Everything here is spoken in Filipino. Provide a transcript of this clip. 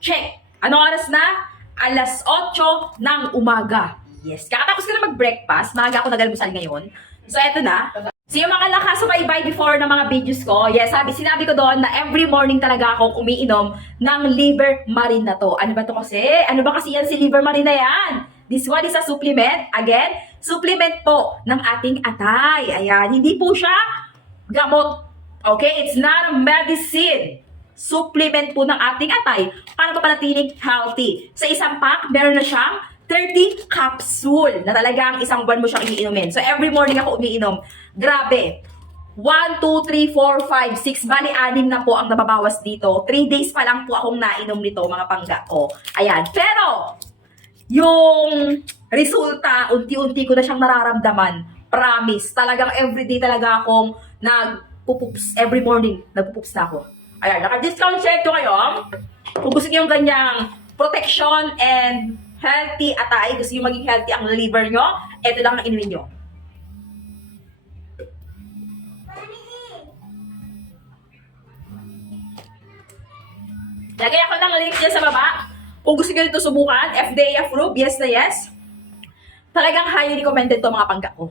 Check! Anong oras na? Alas 8 ng umaga. Yes, kakatapos ko na mag-breakfast. Maaga ako nag-almusal ngayon. So, eto na. So, yung mga nakasubaybay before ng mga videos ko, yes, sinabi ko doon na every morning talaga akong umiinom ng liver marine na to. Ano ba to kasi? Ano ba kasi yan si liver marine na yan? This one is a supplement. Again, supplement po ng ating atay. Ayan, hindi po siya gamot. Okay, it's not a medicine. Supplement po ng ating atay para mapanatiling healthy. Sa isang pack, meron na siyang 30 capsule na talagang isang buwan mo siyang iinumin. So, every morning ako umiinom. Grabe. 1, 2, 3, 4, 5, 6. Bali, 6 na po ang nababawas dito. 3 days pa lang po akong nainom nito, mga pangga ko. Ayan. Pero, yung resulta, unti-unti ko na siyang nararamdaman. Promise. Talagang everyday talaga akong nagpupups. Every morning, nagpupups na ako. Ayan, naka-discount share ko kayo. Kung gusto niyo yung ganyang protection and healthy atay, gusto niyo maging healthy ang liver nyo, ito lang ang inumin nyo. Lagay ako ng link dyan sa baba. Kung gusto niyo ito subukan, FDA approved, yes na yes. Talagang highly recommended to mga pangga ko.